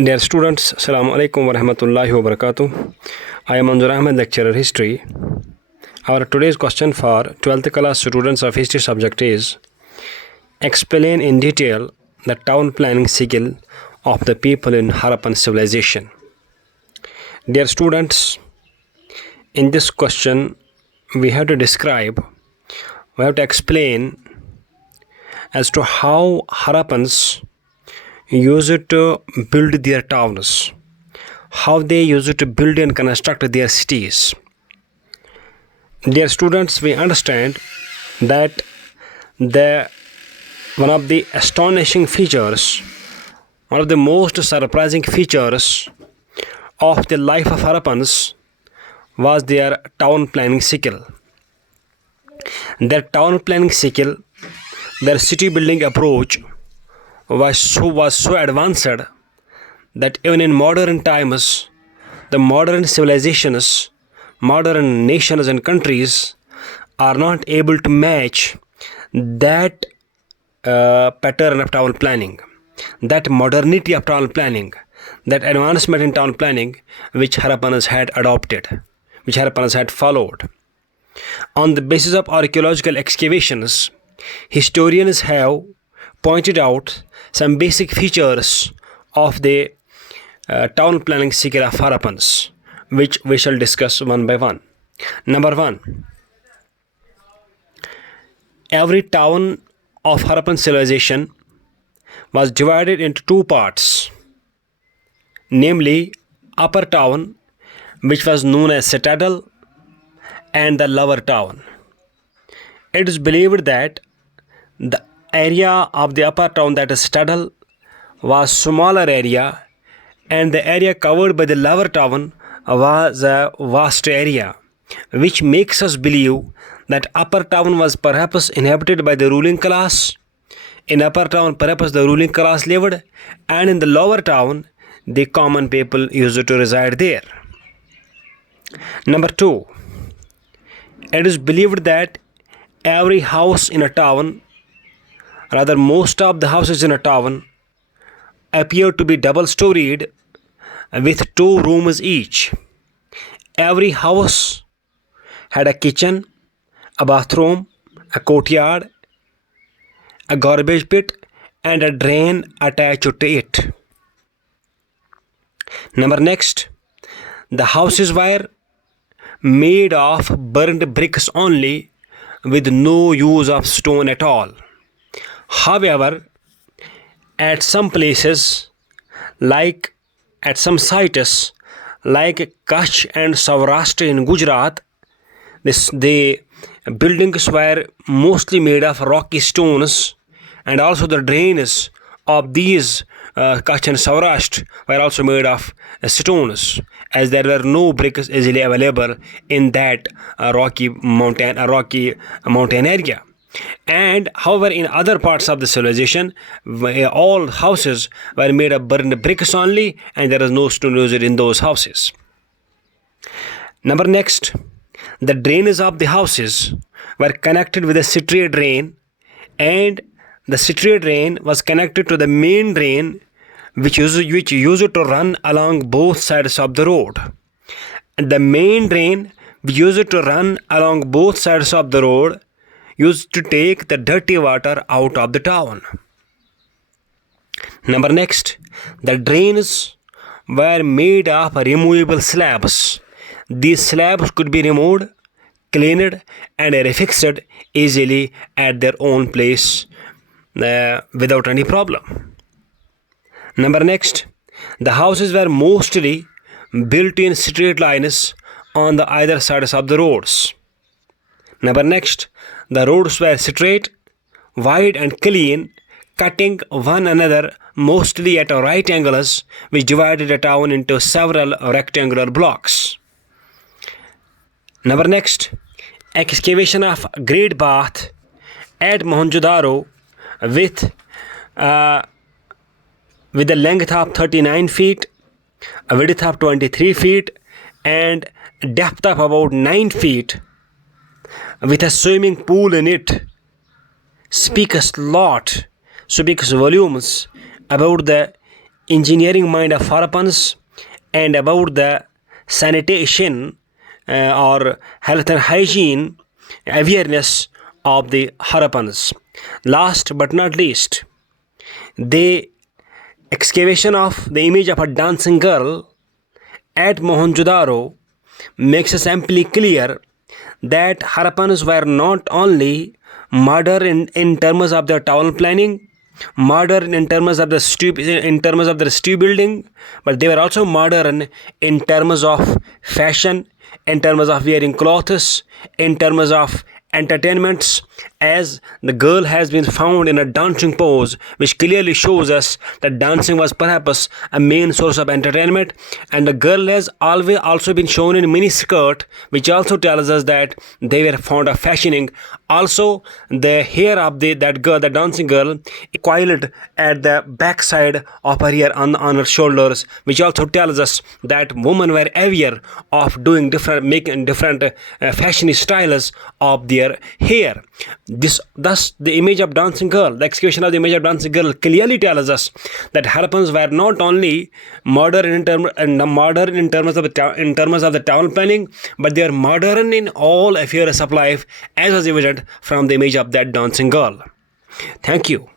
Dear students, Assalamu alaikum wa rahmatullahi wa barakatuh. I am Manzur Ahmed, lecturer history. Our today's question for 12th class students of history subject is: explain in detail the town planning skill of the people in Harappan civilization. Dear students, in this question we have to explain as to how Harappans used to build their towns, how they used to build and construct their cities. Dear students, we understand that one of the astonishing features, one of the most surprising features of the life of Harappans was their town planning skill. Their town planning skill, their city building approach was so advanced that even in modern times, the modern civilizations, modern nations and countries are not able to match that pattern of town planning, that modernity of town planning, that advancement in town planning which Harappanas had adopted, which Harappanas had followed. On the basis of archaeological excavations, historians have pointed out some basic features of the town planning skill of Harappans, which we shall discuss one by one. Number one, every town of Harappan civilization was divided into two parts, namely upper town, which was known as citadel, and the lower town. It is believed that the area of the upper town, that is citadel, was smaller area, and the area covered by the lower town was a vast area, which makes us believe that upper town was perhaps inhabited by the ruling class. In upper town, perhaps the ruling class lived, and in the lower town, the common people used to reside there. Number two, it is believed that every house in a town, rather most of the houses in a town, appear to be double-storied with two rooms each. Every house had a kitchen, a bathroom, a courtyard, a garbage pit, and a drain attached to it. Next, the houses were made of burnt bricks only, with no use of stone at all. However, at some places, at some sites like Kutch and Saurashtra in Gujarat, the buildings were mostly made of rocky stones, and also the drains of these Kutch and Saurashtra were also made of stones, as there were no bricks easily available in that rocky mountain area. And however, in other parts of the civilization, all houses were made of burned bricks only, and there is no stone used in those houses. Next, the drains of the houses were connected with a citry drain, and the citry drain was connected to the main drain, which used to run along both sides of the road. And the main drain, which used to run along both sides of the road, used to take the dirty water out of the town. Next, the drains were made of removable slabs. These slabs could be removed, cleaned, and refixed easily at their own place without any problem. Next, the houses were mostly built in straight lines on the either sides of the roads. Next, the roads were straight, wide, and clean, cutting one another mostly at right angles, which divided the town into several rectangular blocks. Next, excavation of great bath at Mohenjo-daro with a length of 39 feet, a width of 23 feet, and depth of about 9 feet, with a swimming pool in it, speaks volumes about the engineering mind of Harappans and about the sanitation or health and hygiene awareness of the Harappans. Last but not least, the excavation of the image of a dancing girl at Mohenjo-daro makes us amply clear that Harappans were not only modern in terms of their town planning, modern in terms of the stew building, but they were also modern in terms of fashion, in terms of wearing clothes, in terms of entertainments, as the girl has been found in a dancing pose, which clearly shows us that dancing was perhaps a main source of entertainment. And the girl has always also been shown in mini skirt, which also tells us that they were fond of fashioning. Also, the hair of that girl, the dancing girl, coiled at the backside of her hair on her shoulders, which also tells us that women were aware of making different fashion styles of their hair. Thus, the image of dancing girl, the excavation of the image of dancing girl, clearly tells us that Harappans were not only modern in terms of the town planning, but they are modern in all affairs of life, as was evident from the image of that dancing girl. Thank you.